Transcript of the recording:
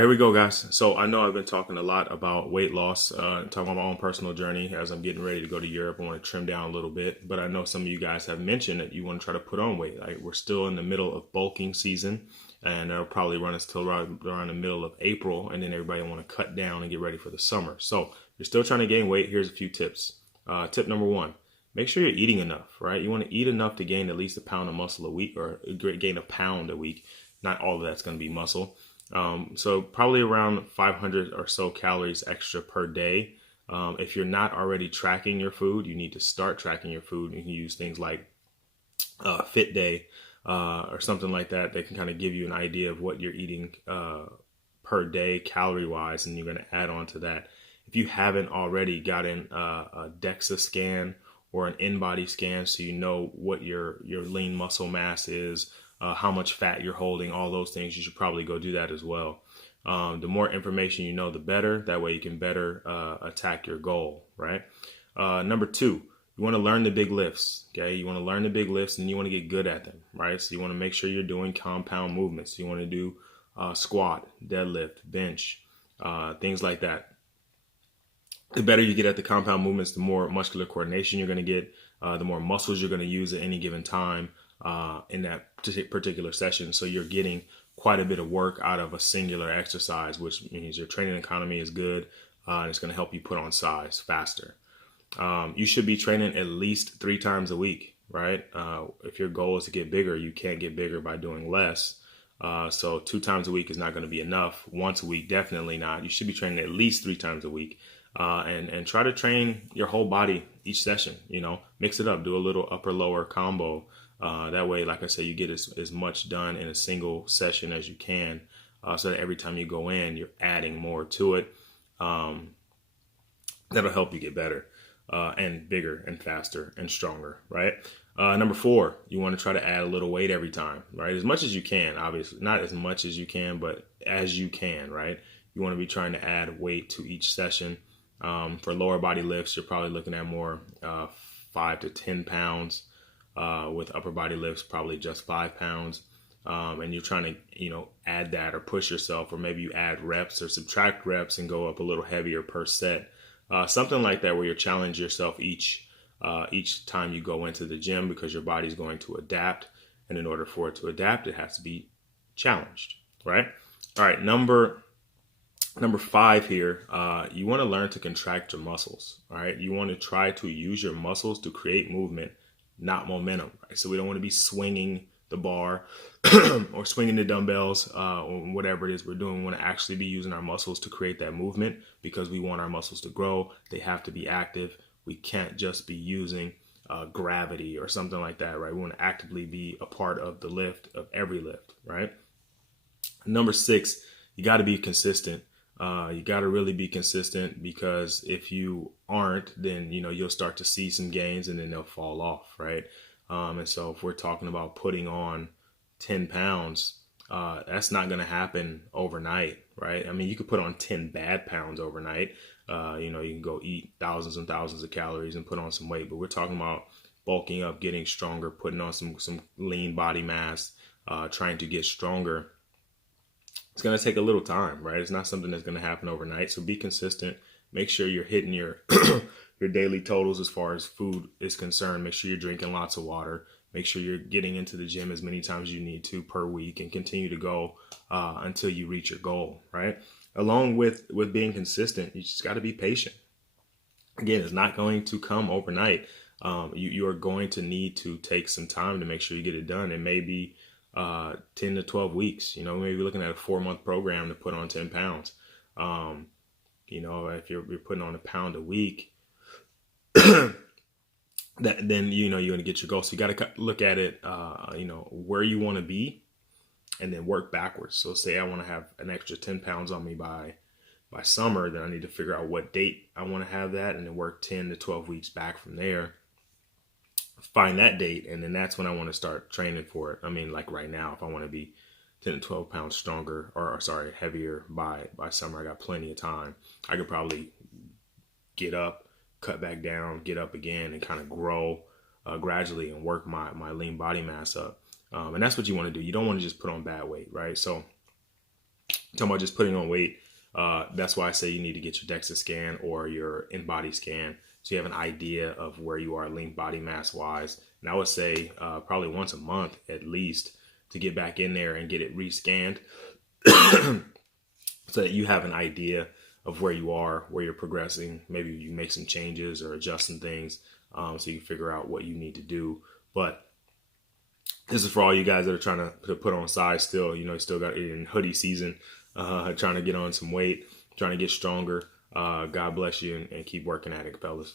Here we go, guys. So I know I've been talking a lot about weight loss, talking about my own personal journey as I'm getting ready to go to Europe. I want to trim down a little bit, but I know some of you guys have mentioned that you want to try to put on weight. Like, we're still in the middle of bulking season, and it'll probably run us till around the middle of April, and then everybody want to cut down and get ready for the summer. So if you're still trying to gain weight, here's a few tips. Tip number one: make sure you're eating enough, right? You want to eat enough to gain at least a pound of muscle a week, or gain a pound a week. Not all of that's going to be muscle. So probably around 500 or so calories extra per day. If you're not already tracking your food, you need to start tracking your food. You can use things like Fit Day or something like that. They can kind of give you an idea of what you're eating per day calorie wise, and you're going to add on to that. If you haven't already gotten a DEXA scan or an in-body scan, so you know what your lean muscle mass is, how much fat you're holding, all those things, you should probably go do that as well. The more information you know, the better. That way you can better attack your goal, right? Number two, you want to learn the big lifts, okay? You want to learn the big lifts and you want to get good at them, right? So you want to make sure you're doing compound movements. You want to do squat, deadlift, bench, things like that. The better you get at the compound movements, the more muscular coordination you're going to get, the more muscles you're going to use at any given time in that particular session. So you're getting quite a bit of work out of a singular exercise, which means your training economy is good, and it's going to help you put on size faster. You should be training at least 3 times a week, right? If your goal is to get bigger, you can't get bigger by doing less. So 2 times a week is not going to be enough. Once a week, definitely not. You should be training at least 3 times a week. And try to train your whole body each session, mix it up, do a little upper lower combo. That way, like I said, you get as much done in a single session as you can, so that every time you go in, you're adding more to it. That'll help you get better and bigger and faster and stronger, right? Number 4, you want to try to add a little weight every time, right? As much as you can, obviously. Not as much as you can, but as you can, right? You want to be trying to add weight to each session. For lower body lifts, you're probably looking at more 5 to 10 pounds. With upper body lifts, probably just 5 pounds. And you're trying to, add that or push yourself, or maybe you add reps or subtract reps and go up a little heavier per set. Something like that, where you challenge yourself each time you go into the gym, because your body's going to adapt. And in order for it to adapt, it has to be challenged, right? All right, number 5 here, you want to learn to contract your muscles, all right? You want to try to use your muscles to create movement, not momentum, right? So we don't want to be swinging the bar or swinging the dumbbells or whatever it is we're doing. We want to actually be using our muscles to create that movement, because we want our muscles to grow. They have to be active. We can't just be using gravity or something like that, right? We want to actively be a part of the lift, of every lift, right? Number 6, you got to be consistent. You got to really be consistent, because if you aren't, then, you'll start to see some gains and then they'll fall off, right? And so if we're talking about putting on 10 pounds, that's not going to happen overnight, right? I mean, you could put on 10 bad pounds overnight. You can go eat thousands and thousands of calories and put on some weight, but we're talking about bulking up, getting stronger, putting on some lean body mass, trying to get stronger. It's going to take a little time, right? It's not something that's going to happen overnight. So be consistent. Make sure you're hitting your your daily totals as far as food is concerned. Make sure you're drinking lots of water. Make sure you're getting into the gym as many times as you need to per week, and continue to go until you reach your goal, right? Along with being consistent, you just got to be patient. Again, it's not going to come overnight. You are going to need to take some time to make sure you get it done. It may be 10 to 12 weeks, maybe looking at a 4-month program to put on 10 pounds. If you're putting on a pound a week, then you're going to get your goal. So you got to look at it, where you want to be, and then work backwards. So say I want to have an extra 10 pounds on me by summer, then I need to figure out what date I want to have that, and then work 10 to 12 weeks back from there. Find that date, and then that's when I want to start training for it. I mean, like right now, if I want to be 10 to 12 pounds stronger, heavier by summer, I got plenty of time. I could probably get up, cut back down, get up again, and kind of grow gradually and work my lean body mass up. And that's what you want to do. You don't want to just put on bad weight, right? So talking about just putting on weight, that's why I say you need to get your DEXA scan or your in-body scan so you have an idea of where you are lean body mass wise. And I would say probably once a month at least to get back in there and get it rescanned so that you have an idea of where you are, where you're progressing. Maybe you make some changes or adjust some things so you can figure out what you need to do. But this is for all you guys that are trying to put on size still. You know, you still got it in hoodie season, trying to get on some weight, trying to get stronger. God bless you and keep working at it, fellas.